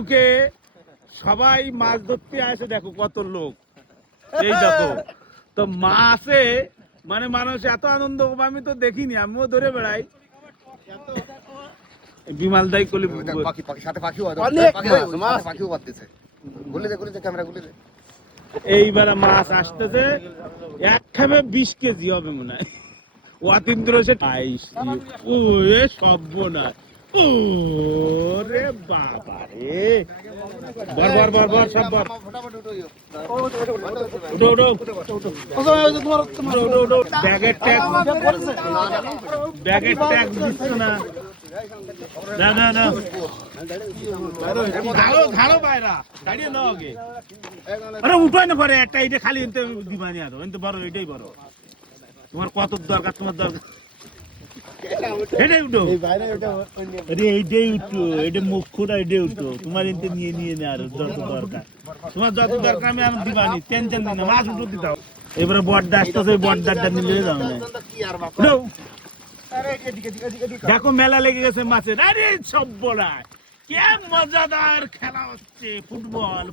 মুখে সবাই মাছ ধরতে আসে, দেখো কত লোক, এই দেখো তো মাছে মানে মানুষ এত আনন্দ আমি তো দেখিনি, আমিও ধরে বেড়াই। বিমাল দাই কলি এইবারে মাছ আসতেছে, এক খাবে 20 কেজি হবে মনে হয়। অতীন্দ্র সে 28, ও এ সর্বনাশ, ও রে বাবা রে, বর সব বর, উঠো ব্যাগের ট্যাগ দিচ্ছ না, না ধারো বাইরা দাঁড়িয়ে নাও আগে, আরে উঠোই না পরে একটা, এইটা খালি দিবানি আরো এনতে বড়, এটাই বড়, তোমার কত দরকার, তোমার দরকার এটাই উঠো, আরে এইটাই উঠো, এটা মুখ খোলা, এটাই উঠো, তোমার এনতে নিয়ে নে আর যত দরকার, তোমার যত দরকার আমি আর দিবানি, টেনশন দিই না, মাছ উঠো দিতাও। এবারে বড়দা আসতেছে, বড়দারটা নিয়ে যাও না, দেখো মেলা লেগে গেছে মাছের, আরে সব বড়া কে মজাদার খেলা হচ্ছে, ফুটবল।